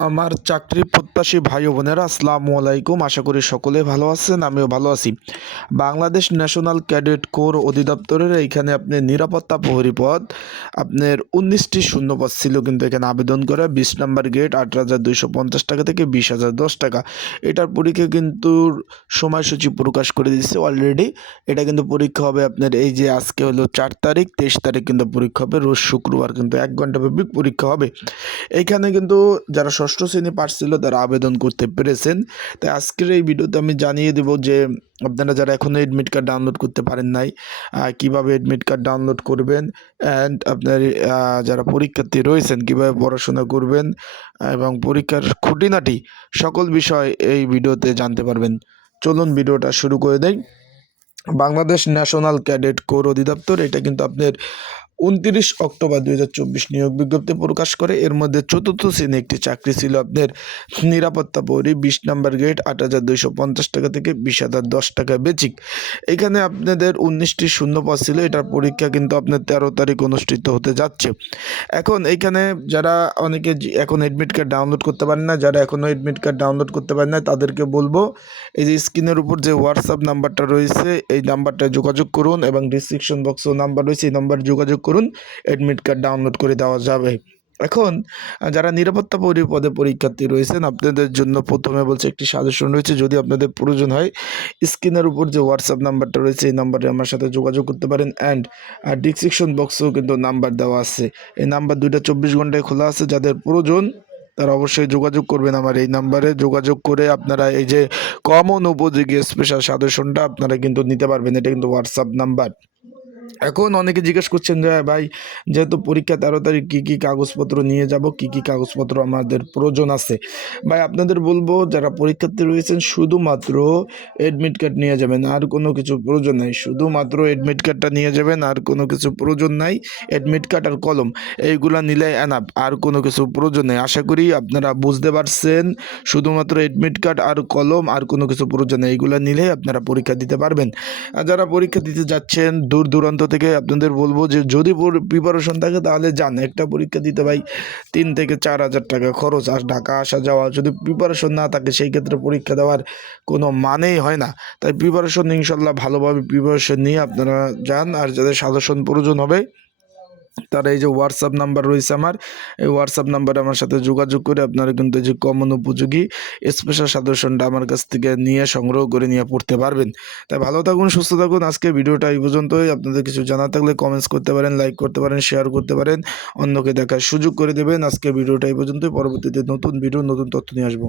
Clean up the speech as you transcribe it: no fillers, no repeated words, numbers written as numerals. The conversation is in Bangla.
আমার চাকরি প্রত্যাশী ভাই ও বোনেরা আসসালামু আলাইকুম। আশা করি সকলে ভালো আছেন, আমিও ভালো আছি। বাংলাদেশ ন্যাশনাল ক্যাডেট কোর অধিদপ্তরের এইখানে আপনি নিরাপত্তা প্রহরী পদ আপনার 19টি শূন্যপদ ছিল, কিন্তু এখানে আবেদন করে 20 নম্বর গেট 18,250 টাকা থেকে 20,010 টাকা। এটার পরীক্ষা কিন্তু সময়সূচি প্রকাশ করে দিচ্ছে অলরেডি। এটা কিন্তু পরীক্ষা হবে আপনার এই যে আজকে হলো 4 তারিখ, 23 তারিখ কিন্তু পরীক্ষা হবে, রোজ শুক্রবার কিন্তু 1 ঘন্টা ব্যাপী পরীক্ষা হবে। এইখানে কিন্তু যারা ষষ্ঠ শ্রেণী পাস ছিল তারা আবেদন করতে পেরেছেন। তাই আজকের এই ভিডিওতে আমি জানিয়ে দেব যে আপনারা যারা এখনও এডমিট কার্ড ডাউনলোড করতে পারেন নাই, কিভাবে এডমিট কার্ড ডাউনলোড করবেন, অ্যান্ড আপনার যারা পরীক্ষার্থী রয়েছেন কিভাবে পড়াশোনা করবেন এবং পরীক্ষার খুঁটিনাটি সকল বিষয় এই ভিডিওতে জানতে পারবেন। চলুন ভিডিওটা শুরু করে দেই। বাংলাদেশ ন্যাশনাল ক্যাডেট কোর অধিদপ্তর এটা কিন্তু আপনার 29 অক্টোবর 2024 নিয়োগ বিজ্ঞপ্তি প্রকাশ করে। এর মধ্যে চতুর্থ শ্রেণী একটি চাকরি ছিল আপনার নিরাপত্তা প্রহরী, 20 নম্বর গেট 8,250 টাকা থেকে 20,010 টাকা বেচিক। এখানে আপনাদের 19টি শূন্যপদ ছিল। এটার পরীক্ষা কিন্তু আপনার 13 তারিখ অনুষ্ঠিত হতে যাচ্ছে। এখন এইখানে যারা অনেকে এখন এডমিট কার্ড ডাউনলোড করতে পারেন না, যারা এখনও এডমিট কার্ড ডাউনলোড করতে পারেন না তাদেরকে বলবো এই যে স্ক্রিনের উপর যে হোয়াটসঅ্যাপ নাম্বারটা রয়েছে এই নাম্বারটায় যোগাযোগ করুন, এবং ডিসক্রিপশন বক্সেও নাম্বার রয়েছে এই নাম্বার যোগাযোগ করুন, এডমিট কার্ড ডাউনলোড করে দেওয়া যাবে। এখন যারা নিরাপত্তা প্রহরী পদে পরীক্ষার্থী রয়েছেন আপনাদের জন্য প্রথমে বলছে একটি সাজেশন রয়েছে, যদি আপনাদের প্রয়োজন হয় স্ক্রিনের উপর যে হোয়াটসঅ্যাপ নাম্বারটা রয়েছে এই নাম্বারে আমার সাথে যোগাযোগ করতে পারেন। অ্যান্ড ডিসক্রিপশন বক্সেও কিন্তু নাম্বার দেওয়া আছে, এই নাম্বার 24 ঘন্টায় খোলা আছে। যাদের প্রয়োজন তারা অবশ্যই যোগাযোগ করবেন আমার এই নাম্বারে। যোগাযোগ করে আপনারা এই যে কমন উপযোগী স্পেশাল সাজেশনটা আপনারা কিন্তু নিতে পারবেন। এটা কিন্তু হোয়াটসঅ্যাপ নাম্বার। এখন অনেকে জিজ্ঞেস করছেন যে ভাই যেহেতু পরীক্ষা 13 তারিখ কী কী কাগজপত্র নিয়ে যাব, কী কী কাগজপত্র আমাদের প্রয়োজন আছে। ভাই আপনাদের বলবো যারা পরীক্ষার্থী রয়েছেন শুধুমাত্র এডমিট কার্ড নিয়ে যাবেন, আর কোনো কিছু প্রয়োজন নাই। শুধুমাত্র এডমিট কার্ডটা নিয়ে যাবেন, আর কোনো কিছু প্রয়োজন নাই। এডমিট কার্ড আর কলম এইগুলা নিলে এনাফ, আর কোনো কিছু প্রয়োজন নেই। আশা করি আপনারা বুঝতে পারছেন। শুধুমাত্র এডমিট কার্ড আর কলম, আর কোনো কিছু প্রয়োজন নেই। এইগুলা নিলে আপনারা পরীক্ষা দিতে পারবেন। আর যারা পরীক্ষা দিতে যাচ্ছেন দূর দূরান্ত থেকে আপনাদের বলবো যে যদি প্রিপারেশন থাকে তাহলে যান। একটা পরীক্ষা দিতে ভাই 3 থেকে 4 হাজার টাকা খরচ, আর ঢাকা আসা যাওয়া। যদি প্রিপারেশন না থাকে সেই ক্ষেত্রে পরীক্ষা দেওয়ার কোনো মানেই হয় না। তাই প্রিপারেশন ইনশাল্লাহ ভালোভাবে প্রিপারেশন নিয়ে আপনারা যান। আর যাদের সাজেশন প্রয়োজন হবে তারা এই যে হোয়াটসঅ্যাপ নাম্বার রয়েছে আমার, এই হোয়াটসঅ্যাপ নাম্বারে আমার সাথে যোগাযোগ করে আপনারা কিন্তু যে কমন উপযোগী স্পেশাল সাজেশনটা আমার কাছ থেকে নিয়ে সংগ্রহ করে নিয়ে পড়তে পারবেন। তাই ভালো থাকুন, সুস্থ থাকুন। আজকে ভিডিওটা এই পর্যন্তই। আপনাদের কিছু জানা থাকলে কমেন্টস করতে পারেন, লাইক করতে পারেন, শেয়ার করতে পারেন, অন্যকে দেখার সুযোগ করে দেবেন। আজকে ভিডিওটা এই পর্যন্তই। পরবর্তীতে নতুন ভিডিও নতুন তথ্য নিয়ে আসবো।